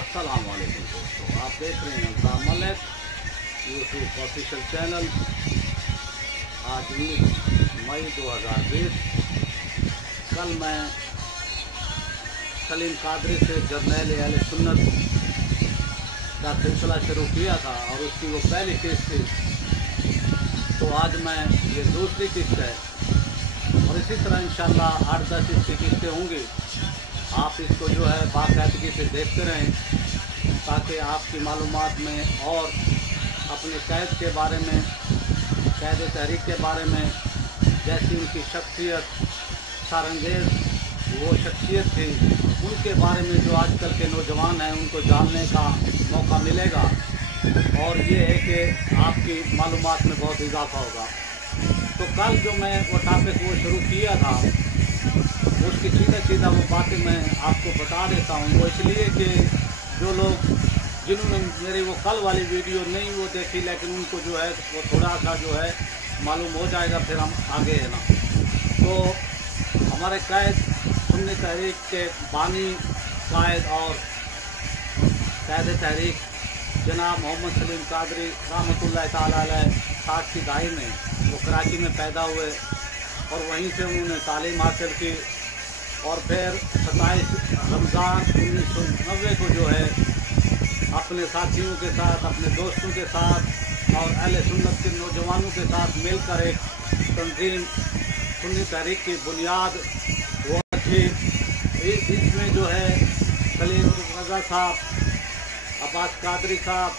अस्सलाम वालेकुम दोस्तों, आप देख रहे हैं Altaf Malik YouTube official channel. आज 19 मई 2020। कल मैं सलीम कादरी से जर्नैल अहले सुन्नत का सिलसिला शुरू किया था और उसकी वो पहली किस्त थी। तो आज मैं ये दूसरी किस्त है और इसी तरह इंशाअल्लाह 8-10 इसकी किस्तें होंगी। आप इसको जो है बाकायदगी से देखते रहें ताकि आपकी मालूमात में और अपने कैद के बारे में, कैद तहरीक के बारे में, जैसी उनकी शख्सियत सारंगेज़ वो शख्सियत थी, उनके बारे में जो आजकल के नौजवान हैं उनको जानने का मौका मिलेगा और ये है कि आपकी मालूमात में बहुत इजाफा होगा। तो कल जो मैं वो टॉपिक वो शुरू किया था उसकी सीधा वो बातें मैं आपको बता देता हूँ। वो इसलिए कि जो लोग जिन्होंने मेरी वो कल वाली वीडियो नहीं वो देखी, लेकिन उनको जो है वो थोड़ा सा जो है मालूम हो जाएगा, फिर हम आगे है ना। तो हमारे कायद सुन्नी तहरीक के बानी कायद और कैद तहरीक जनाब मोहम्मद सलीम कादरी रहमतुल्लाह ताला अलैह 60 की दहाई में वो कराची में पैदा हुए और वहीं से उन्होंने तालीम हासिल की और फिर 27 रमज़ान 1990 को जो है अपने साथियों के साथ, अपने दोस्तों के साथ और अहले सुन्नत के नौजवानों के साथ मिलकर एक तंजीम सुन्नी तहरीक की बुनियाद वो रखी। इसमें जो है सलीम रज़ा साहब, अब्बास कादरी साहब,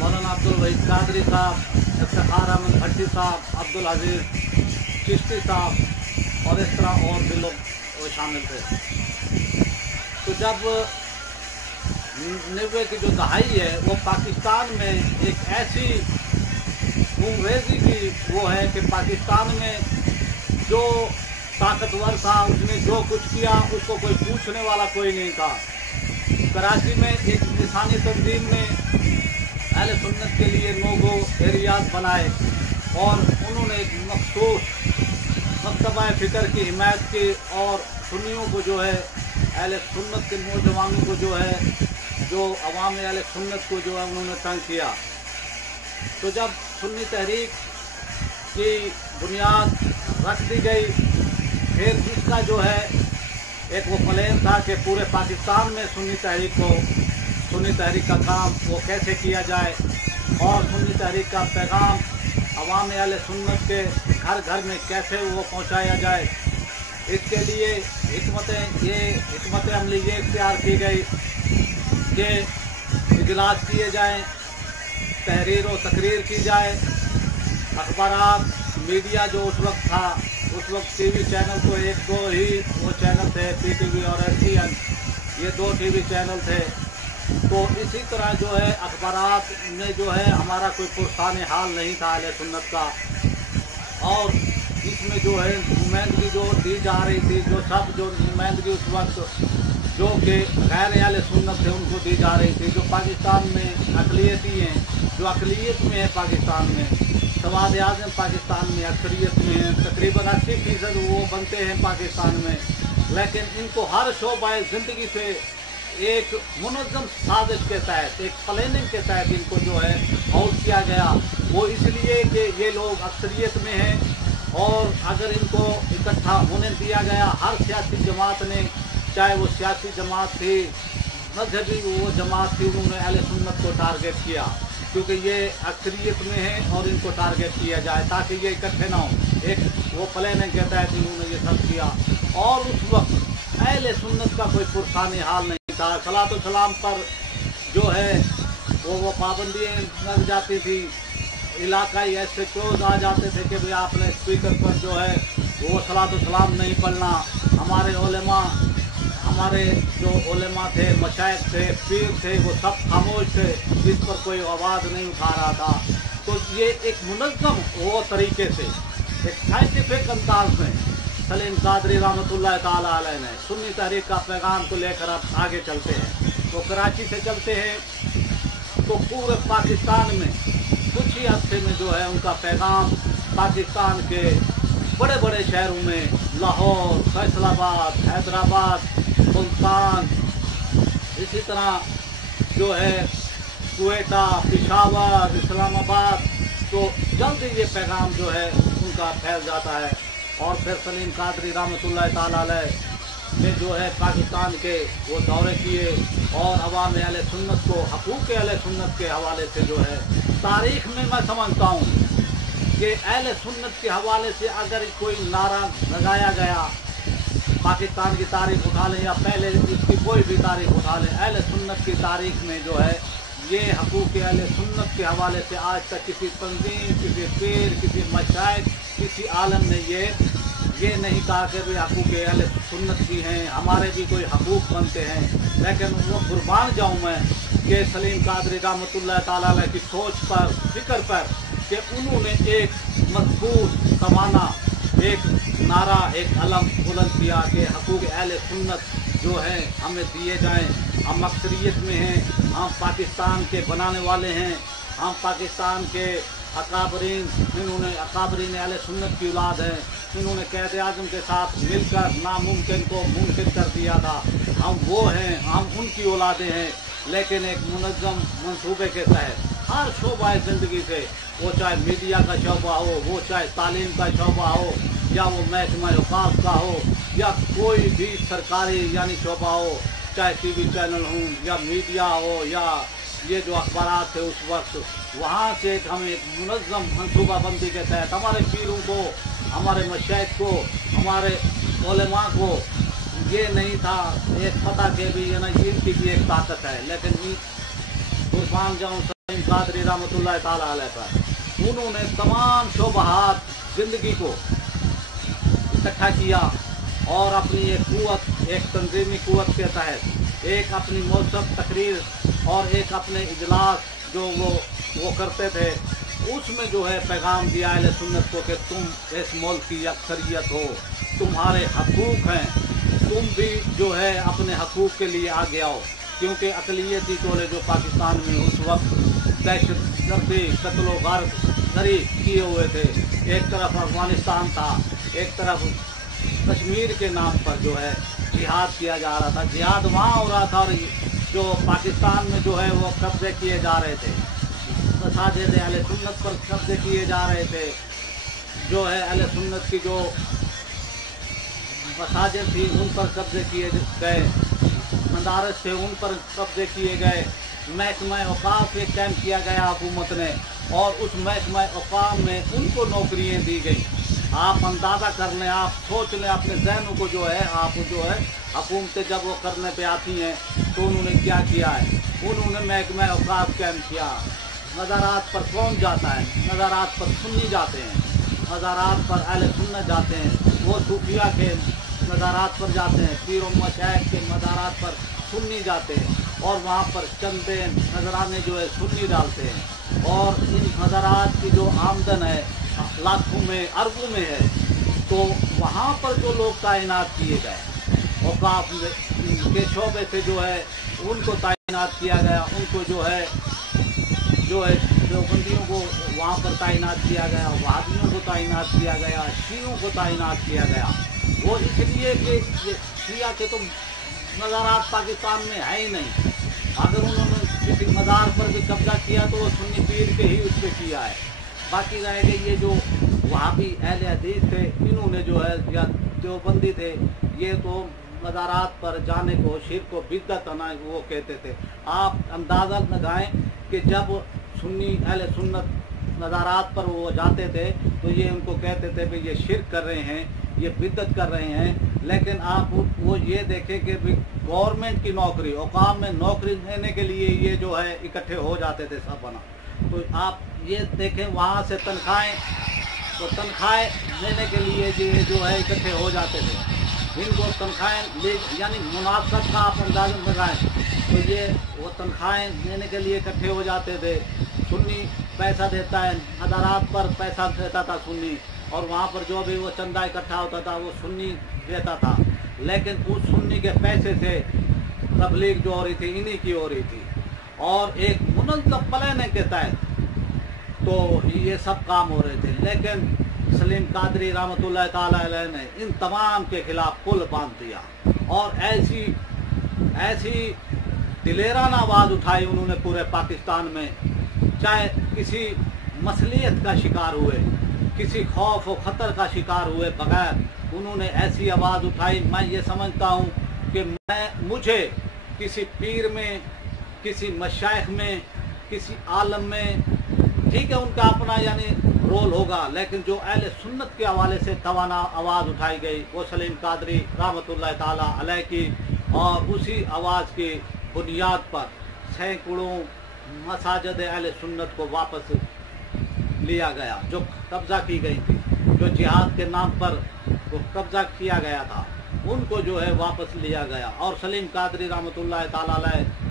मौलाना अब्दुल वहीद कादरी साहब, इफ्तिखार अहमद भट्टी साहब, अब्दुल अजीज़ चिश्ती साहब और इस तरह और भी लोग वो शामिल थे। तो जब 90 की जो दहाई है वो पाकिस्तान में एक ऐसी खूनरेज़ी की वो है कि पाकिस्तान में जो ताकतवर था उसने जो कुछ किया उसको कोई पूछने वाला कोई नहीं था। कराची में एक इंसानी तंजीम ने अहले सुन्नत के लिए नो-गो एरियाज बनाए और उन्होंने एक मखसूस मकतबा फ़िक्र की हिमायत की और सुन्नियों को जो है अहले सुन्नत के नौजवानों को जो है जो अवाम अहले सुन्नत को जो है उन्होंने तंग किया। तो जब सुन्नी तहरीक की बुनियाद रख दी गई, फिर इसका जो है एक वो प्लान था कि पूरे पाकिस्तान में सुन्नी तहरीक का काम वो कैसे किया जाए और सुन्नी तहरीक का पैगाम अवाम अहले सुन्नत के घर घर में कैसे वो पहुंचाया जाए। इसके लिए हिकमत अमली ये इख्तियार की गई कि इजलास किए जाएं, तहरीर और तकरीर की जाए, अखबारात मीडिया जो उस वक्त था, उस वक्त टीवी चैनल तो 1-2 ही वो चैनल थे, PTV और STN, ये 2 टीवी चैनल थे। तो इसी तरह जो है अखबारात में जो है हमारा कोई पुरसाने हाल नहीं था अहले सुन्नत का और इसमें जो है नुमाइंदगी जो दी जा रही थी, जो सब जो नुमाइंदगी उस वक्त जो कि गैर अहले सुन्नत थे उनको दी जा रही थी। जो पाकिस्तान में अक़लियती हैं, जो अक़लियत में है पाकिस्तान में, सवाद आज़म पाकिस्तान में अक्सरियत में है, तकरीबन 80% वो बनते हैं पाकिस्तान में, लेकिन इनको हर शोबाए ज़िंदगी से एक मुनज़्ज़म साजिश के तहत, एक प्लानिंग के तहत इनको जो है आउट किया गया। वो इसलिए कि ये लोग अक्सरियत में हैं और अगर इनको इकट्ठा होने दिया गया, हर सियासी जमात ने, चाहे वो सियासी जमात थी, मजहबी वो जमात थी, उन्होंने अहले सुन्नत को टारगेट किया क्योंकि ये अक्सरियत में है और इनको टारगेट किया जाए ताकि ये इकट्ठे ना हो। एक वो प्लानिंग के तहत इन्होंने ये सब किया और उस वक्त अहले सुन्नत का कोई पुरसानी हाल नहीं था। सलातो सलाम पर जो है वो पाबंदियाँ लग जाती थी, इलाकाई SHOs आ जाते थे कि भाई आपने स्पीकर पर जो है वो सलातो सलाम नहीं पढ़ना। हमारे उलेमा, हमारे जो उलेमा थे, मशाइख थे, पीर थे, वो सब खामोश थे, इस पर कोई आवाज़ नहीं उठा रहा था। तो ये एक मुनज़्ज़म वो तरीके से एक साइंटिफिक अंदाज में सलीम कादरी रहमतुल्लाह ताला अलैह ने सुन्नी तहरीक का पैगाम को लेकर अब आगे चलते हैं। तो कराची से चलते हैं तो पूरे पाकिस्तान में कुछ ही हफ्ते में जो है उनका पैगाम पाकिस्तान के बड़े बड़े शहरों में, लाहौर, फैसलाबाद, हैदराबाद, मुल्तान, इसी तरह जो है क्वेटा, पेशावर, इस्लामाबाद, तो जल्द ही ये पैगाम जो है उनका फैल जाता है। और फिर सलीम कादरी रहमतुल्लाह ताला अलैह ने जो है पाकिस्तान के वो दौरे किए और अवाम अहले सुन्नत को हकूक़ अहले सुन्नत के हवाले से जो है तारीख़ में मैं समझता हूँ कि अहले सुन्नत के हवाले से अगर कोई नारा लगाया गया, पाकिस्तान की तारीख़ उठा लें या पहले इसकी कोई भी तारीख़ उठा लें, अहले सुन्नत की तारीख़ में जो है ये हकूक़ अहले सुन्नत के हवाले से आज तक किसी तंजीम, किसी पीर, किसी मशाइख, किसी आलम ने ये नहीं कहा कि भाई हकूक़ अहले सुन्नत भी हैं, हमारे भी कोई हकूक़ बनते हैं। लेकिन वो कुर्बान जाऊँ मैं कि सलीम कादरी रहमतुल्लाह ताला अलैह की सोच पर, फिक्र पर, कि उन्होंने एक मजबूत समाना, एक नारा, एक अलम बुलंद किया कि हकूक़ अहले सुन्नत जो है हमें दिए जाएं। हम अक्सरियत में हैं, हम पाकिस्तान के बनाने वाले हैं, हम पाकिस्तान के अकाबरीन, इन्होंने अकाबरीन अहले सुन्नत की औलाद हैं, इन्होंने क़ायद आज़म के साथ मिलकर नामुमकिन को मुमकिन कर दिया था। हम वो हैं, हम उनकी औलादें हैं, लेकिन एक मुनज़्ज़म मंसूबे के तहत हर शोबा ज़िंदगी से, वो चाहे मीडिया का शोबा हो, वो चाहे तालीम का शोबा हो, या वो महकमा औक़ाफ़ का हो, या कोई भी सरकारी यानी शोबा हो, चाहे टीवी चैनल हो या मीडिया हो या ये जो अखबारात थे उस वक्त, वहाँ से हमें एक मुनज़्ज़म मनसूबाबंदी के तहत हमारे पीरों को, हमारे मशाइख को, हमारे उलमा को ये नहीं था एक पता के भी ये ना इनकी भी एक ताकत है। लेकिन कुर्बान जाऊँ सलीम कादरी रहमतुल्लाह ताला अलैह पर, उन्होंने तमाम शोबाहात ज़िंदगी को इकट्ठा किया और अपनी एक क़ुव्वत, एक तंजीमी क़ुव्वत के तहत एक अपनी मौसम तकरीर और एक अपने इजलास जो वो करते थे, उसमें जो है पैगाम दिया अहले सुन्नत को कि तुम इस मुल्क की अक्सरियत हो, तुम्हारे हकूक़ हैं, तुम भी जो है अपने हकूक़ के लिए आगे आओ। क्योंकि अक़लियती टोले जो पाकिस्तान में उस वक्त दहशतगर्दी, कत्ल व गारतगरी किए हुए थे, एक तरफ अफ़गानिस्तान था, एक तरफ कश्मीर के नाम पर जो है जिहाद किया जा रहा था। जिहाद वहाँ हो रहा था और जो पाकिस्तान में जो है वो कब्ज़े किए जा रहे थे, मसाजिद अहले सुन्नत पर कब्ज़े किए जा रहे थे, जो है अहले सुन्नत की जो मसाजिद थी उन पर कब्ज़े किए गए, मदारस थे उन पर कब्ज़े किए गए, महकमा औक़ाफ़ एक कायम किया गया हुकूमत ने और उस महकमा औक़ाफ़ में उनको नौकरियाँ दी गई। आप अंदाज़ा कर लें, आप सोच लें अपने जहनों को जो है, आप जो है हुकूमतें जब वो करने पे आती हैं तो उन्होंने क्या किया है, उन्होंने महकमा औक़ाफ़ कायम किया। मज़ारात पर कौन जाता है? मज़ारात पर सुन्नी जाते हैं, मज़ारात पर अहले सुन्नत जाते हैं, वो सूफिया के मज़ारात पर जाते हैं, पीरों मशाइख के मज़ारात पर सुन्नी जाते हैं और वहाँ पर चंदे नजराने जो है सुन्नी डालते हैं। और इन मज़ारात की जो आमदन है लाखों में, अरबों में है, तो वहाँ पर जो लोग तैनात किए गए औक़ाफ़ के शोबे से जो है उनको तैनात किया गया, उनको जो है देवबंदियों को वहाँ पर तैनात किया गया, वहाबियों को तैनात किया गया, शियों को तैनात किया गया। वो इसलिए कि शिया के तो मज़ारात पाकिस्तान में है ही नहीं, अगर उन्होंने किसी मज़ार पर भी कब्जा किया तो वो सुन्नी पीर के ही उस पर किया है। बाकी रह गए ये जो वहाबी अहले हदीस थे, इन्होंने जो है या देवबंदी थे, ये तो मज़ारात पर जाने को शिर्क को बिदअत ना वो कहते थे। आप अंदाज़ा लगाएं कि जब सुन्नी अहले सुन्नत मज़ारात पर वो जाते थे तो ये उनको कहते थे कि ये शिर्क कर रहे हैं, ये बिदअत कर रहे हैं। लेकिन आप वो ये देखें कि गवर्नमेंट की नौकरी, औक़ाफ़ में नौकरी देने के लिए ये जो है इकट्ठे हो जाते थे सब बना। तो आप ये देखें वहाँ से तनख्वाहें, तो तनख्वाहें लेने के लिए ये जो है इकट्ठे हो जाते थे। इनको तनख्वाहें ले यानी मुनाफत का आप अंदाज़ा लगाएं तो ये वो तनख्वाहें लेने के लिए इकट्ठे हो जाते थे। सुन्नी पैसा देता है, मज़ारात पर पैसा देता था सुन्नी, और वहाँ पर जो भी वो चंदा इकट्ठा होता था वो सुन्नी देता था। लेकिन उस सुन्नी के पैसे से तबलीग जो हो रही थी इन्हीं की हो रही थी, और एक मुनज़्ज़म प्लान के तहत तो ये सब काम हो रहे थे। लेकिन सलीम कादरी रहमतुल्लाह ताला अलैह ने इन तमाम के खिलाफ पुल बांध दिया और ऐसी दिलेराना आवाज़ उठाई उन्होंने पूरे पाकिस्तान में, चाहे किसी मसलियत का शिकार हुए, किसी खौफ और ख़तर का शिकार हुए बगैर उन्होंने ऐसी आवाज़ उठाई। मैं ये समझता हूँ कि मुझे किसी पीर में, किसी मशाइख में, किसी आलम में, ठीक है उनका अपना यानी रोल होगा, लेकिन जो अहले सुन्नत के हवाले से तवाना आवाज़ उठाई गई वो सलीम कादरी रहमतुल्लाह ताला अलैह की, और उसी आवाज़ की बुनियाद पर सैकड़ों मसाजिद अहले सुन्नत को वापस लिया गया, जो कब्ज़ा की गई थी, जो जिहाद के नाम पर वो कब्ज़ा किया गया था, उनको जो है वापस लिया गया। और सलीम कादरी रहमतुल्लाह ताला अलैह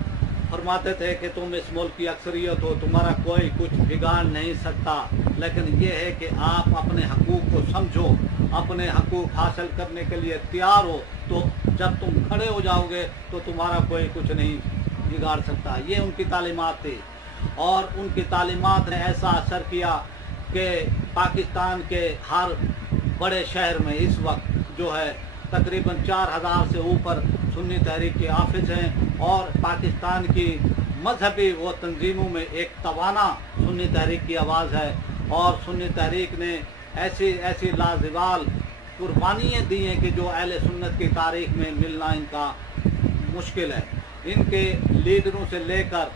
फरमाते थे कि तुम इस मुल्क की अक्सरियत हो, तुम्हारा कोई कुछ बिगाड़ नहीं सकता, लेकिन ये है कि आप अपने हकूक़ को समझो, अपने हकूक़ हासिल करने के लिए तैयार हो, तो जब तुम खड़े हो जाओगे तो तुम्हारा कोई कुछ नहीं बिगाड़ सकता। ये उनकी तालीमात थी, और उनकी तालीमात ने ऐसा असर किया कि पाकिस्तान के हर बड़े शहर में इस वक्त जो है तकरीबन 4000 से ऊपर सुन्नी तहरीक के ऑफिस हैं, और पाकिस्तान की मजहबी वो तंजीमों में एक तवाना सुन्नी तहरीक की आवाज़ है। और सुन्नी तहरीक ने ऐसी ऐसी लाजवाल कुर्बानियाँ दी हैं कि जो अहले सुन्नत की तारीख में मिलना इनका मुश्किल है। इनके लीडरों से लेकर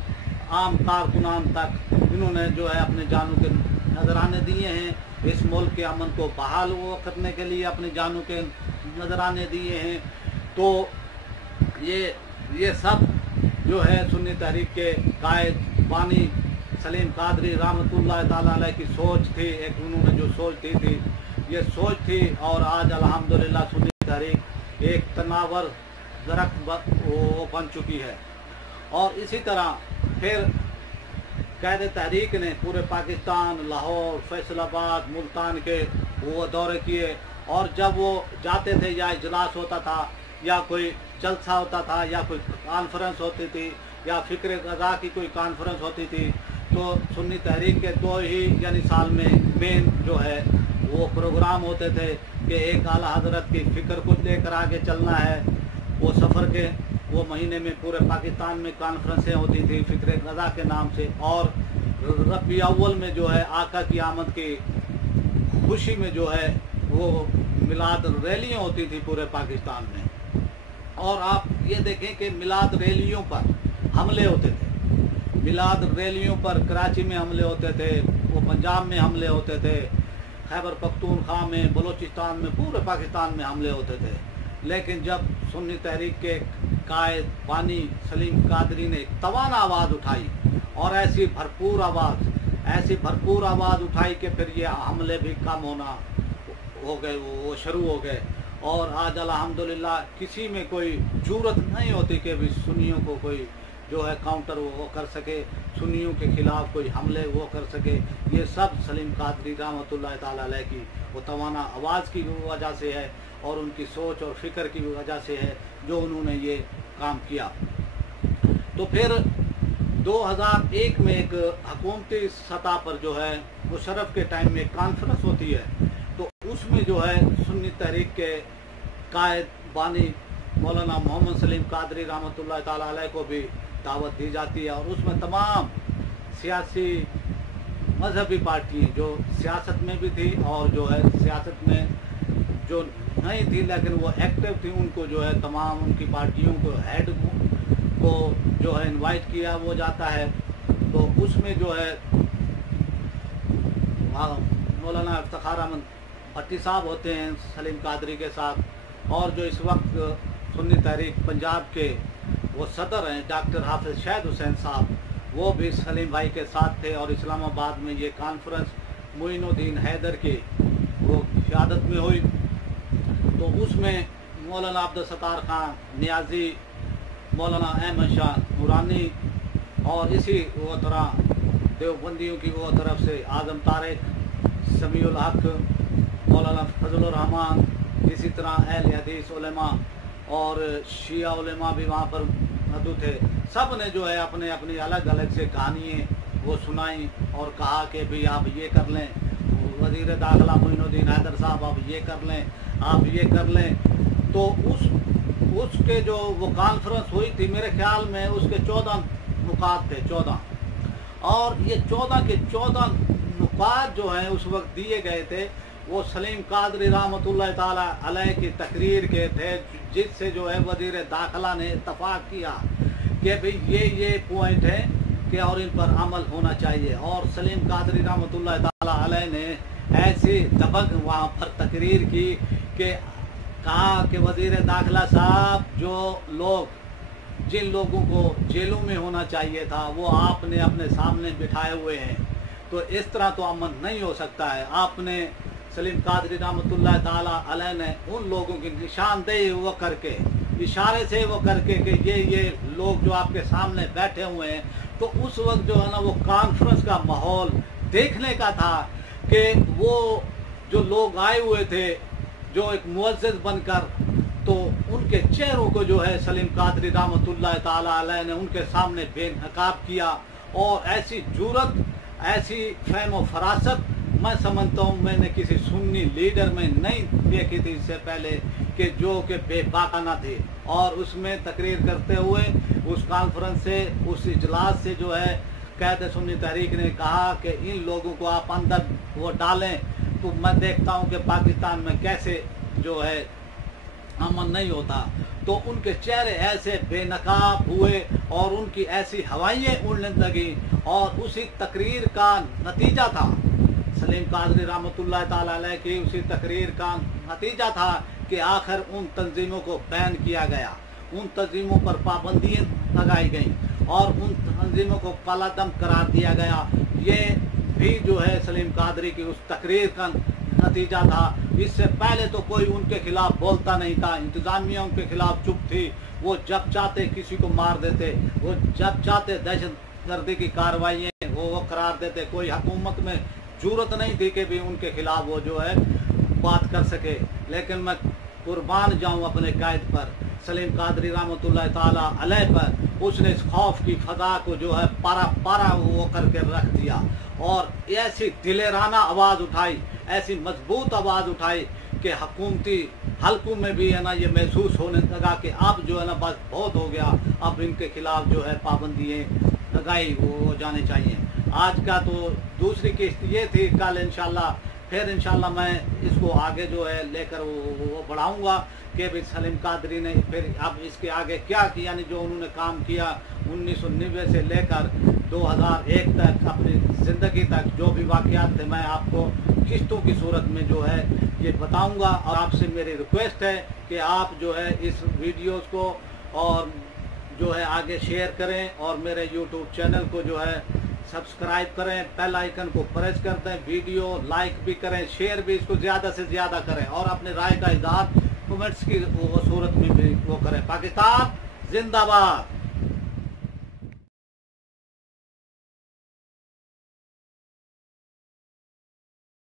आम कारकुनान तक इन्होंने जो है अपने जानों के नजराने दिए हैं, इस मुल्क के अमन को बहाल वो करने के लिए अपने जानों के नजराने दिए हैं। तो ये सब जो है सुन्नी तहरीक के कायद बानी सलीम कादरी रहमतुल्लाह ताला अलैह की सोच थी, एक उन्होंने जो सोच दी थी ये सोच थी, और आज अल्हम्दुलिल्लाह सुन्नी तहरीक एक तनावर दरख्त वो बन चुकी है। और इसी तरह फिर कायदे तहरीक ने पूरे पाकिस्तान, लाहौर, फैसलाबाद, मुल्तान के वो दौरे किए, और जब वो जाते थे या इजलास होता था या कोई जलसा होता था या कोई कॉन्फ्रेंस होती थी या फ़िक्र ग़ज़ा की कोई कॉन्फ्रेंस होती थी, तो सुन्नी तहरीक के 2 ही यानी साल में मेन जो है वो प्रोग्राम होते थे कि एक आला हज़रत की फ़िक्र को लेकर आगे चलना है। वो सफ़र के वो महीने में पूरे पाकिस्तान में कॉन्फ्रेंसें होती थी फ़िक्र ग़ज़ा के नाम से, और रबी अव्वल में जो है आका की आमद की खुशी में जो है वो मिलाद रैलियाँ होती थी पूरे पाकिस्तान में। और आप ये देखें कि मिलाद रैलियों पर हमले होते थे, मिलाद रैलियों पर कराची में हमले होते थे, वो पंजाब में हमले होते थे, खैबर पख्तूनख्वा में, बलूचिस्तान में, पूरे पाकिस्तान में हमले होते थे। लेकिन जब सुन्नी तहरीक के कायद बानी सलीम कादरी ने तवाना आवाज़ उठाई और ऐसी भरपूर आवाज़ उठाई कि फिर ये हमले भी कम होना हो गए, वो शुरू हो गए। और आज अल्हम्दुलिल्लाह किसी में कोई जरूरत नहीं होती कि भी सुन्नियों को कोई जो है काउंटर वो कर सके, सुन्नियों के खिलाफ कोई हमले वो कर सके। ये सब सलीम कादरी रहमतुल्लाह ताला अलैह की वो तवाना आवाज़ की वजह से है, और उनकी सोच और फ़िक्र की वजह से है जो उन्होंने ये काम किया। तो फिर 2001 में एक हुकूमती सतह पर जो है मुशर्रफ के टाइम में कॉन्फ्रेंस होती है, तो उसमें जो है सुन्नी तहरीक के कायद बानी मौलाना मोहम्मद सलीम कादरी रहमतुल्लाह ताला अलैह को भी दावत दी जाती है, और उसमें तमाम सियासी मजहबी पार्टी जो सियासत में भी थी और जो है सियासत में जो नहीं थी लेकिन वो एक्टिव थी, उनको जो है तमाम उनकी पार्टियों को हेड को जो है इनवाइट किया वो जाता है। तो उसमें जो है मौलाना इफ्तिखार अहमद भट्टी साहब होते हैं सलीम कादरी के साथ, और जो इस वक्त सुन्नी तहरीक पंजाब के वो सदर हैं डॉक्टर हाफिज शहीद हुसैन साहब, वो भी सलीम भाई के साथ थे। और इस्लामाबाद में ये कॉन्फ्रेंस मोइनुद्दीन हैदर की वो क़यादत में हुई। तो उसमें मौलाना अब्दुल सत्तार खान नियाजी, मौलाना अहमद शाह नूरानी, और इसी वो तरह देवबंदियों की वो तरफ से आज़म तारिक, समीउल हक, मौलाना फजलुर रहमान, इसी तरह अहले हदीस उलेमा और शिया उलेमा भी वहाँ पर मौजूद थे। सब ने जो है अपने अपनी अलग अलग से कहानियाँ वो सुनाई और कहा कि भाई आप ये कर लें, वज़ीर दाखिला मोइनुद्दीन हैदर साहब आप ये कर लें, आप ये कर लें। तो उस اس کے جو وہ کانفرنس ہوئی تھی میرے خیال میں اس کے 14 نکات تھے 14، اور یہ 14 کے 14 نکات جو ہیں اس وقت دیے گئے تھے وہ سلیم قادری رحمۃ اللہ تعالی علیہ کی تقریر کے تھے، جس سے جو ہے وزیر داخلہ نے اتفاق کیا کہ بھئی یہ پوائنٹ ہے کہ اور ان پر عمل ہونا چاہیے، اور سلیم قادری رحمۃ اللہ تعالی علیہ نے ایسی دبنگ وہاں پر تقریر کی کہ کہا کہ وزیر داخلہ صاحب جن لوگوں کو جیلوں میں ہونا چاہیے تھا وہ آپ نے اپنے سامنے بٹھائے ہوئے ہیں، تو اس طرح تو امن نہیں ہو سکتا ہے۔ آپ نے سلیم قادری رحمۃ اللہ تعالی علیہ نے ان لوگوں کی نشاندہی وہ کر کے، اشارے سے وہ کر کے کہ یہ لوگ جو آپ کے سامنے بیٹھے ہوئے ہیں، تو اس وقت جو ہے نا وہ کانفرنس کا ماحول دیکھنے کا تھا کہ وہ جو لوگ آئے ہوئے تھے جو ایک معزز بن کر، تو ان کے چہروں کو جو ہے سلیم قادری رحمۃ اللہ تعالی علیہ نے ان کے سامنے بے نقاب کیا، اور ایسی جرأت، ایسی فہم و فراست میں سمجھتا ہوں میں نے کسی سنی لیڈر میں نہیں دیکھی تھی اس سے پہلے، کہ جو کہ بے باکانہ تھی، اور اس میں تقریر کرتے ہوئے اس کانفرنس سے، اس اجلاس سے جو ہے قائد سنی تحریک نے کہا کہ ان لوگوں کو آپ اندر وہ ڈالیں، تو میں دیکھتا ہوں کہ پاکستان میں کیسے جو ہے امن نہیں ہوتا۔ تو ان کے چہرے ایسے بے نقاب ہوئے اور ان کی ایسی ہوائیں اڑنے لگی، اور اسی تقریر کا نتیجہ تھا، سلیم قادری رحمۃ اللہ تعالی علیہ کی اسی تقریر کا نتیجہ تھا کہ آخر ان تنظیموں کو بین کیا گیا، ان تنظیموں پر پابندیاں لگائی گئیں اور ان تنظیموں کو کالا دم قرار دیا گیا۔ یہ بھی جو ہے سلیم قادری کی اس تقریر کا نتیجہ تھا۔ اس سے پہلے تو کوئی ان کے خلاف بولتا نہیں تھا، انتظامیہ ان کے خلاف چپ تھی، وہ جب چاہتے کسی کو مار دیتے، وہ جب چاہتے دہشت گردی کی کارروائیاں وہ قرار دیتے، کوئی حکومت میں جرأت نہیں تھی کہ بھی ان کے خلاف وہ جو ہے بات کر سکے۔ لیکن میں قربان جاؤں اپنے قائد پر، سلیم قادری رحمۃ اللہ تعالی علیہ پر، اس نے اس خوف کی فضا کو جو ہے پارا وہ کر کے رکھ دیا، اور ایسی دلیرانہ آواز اٹھائی، ایسی مضبوط آواز اٹھائی کہ حکومتی حلقوں میں بھی ہے نا یہ محسوس ہونے لگا کہ اب جو ہے نا بس بہت ہو گیا، اب ان کے خلاف جو ہے پابندیاں لگائی ہو جانے چاہیے۔ آج کا تو دوسری قسط یہ تھی، کل انشاءاللہ پھر انشاءاللہ میں اس کو آگے جو ہے لے کر وہ بڑھاؤں گا کہ بھی سلیم قادری نے پھر اب اس کے آگے کیا کیا، یعنی جو انہوں نے کام کیا 1990 سے لے کر 2001 تک اپنی زندگی تک جو بھی واقعات تھے میں آپ کو قسطوں کی صورت میں جو ہے یہ بتاؤں گا۔ اور آپ سے میری ریکویسٹ ہے کہ آپ جو ہے اس ویڈیوز کو اور جو ہے آگے شیئر کریں، اور میرے یوٹیوب چینل کو جو ہے سبسکرائب کریں، بیل آئیکن کو پریس کر دیں، ویڈیو لائک بھی کریں، شیئر بھی اس کو زیادہ سے زیادہ کریں، اور اپنے رائے کا اظہار کمنٹس کی صورت میں بھی وہ کریں۔ پاکستان زندہ باد۔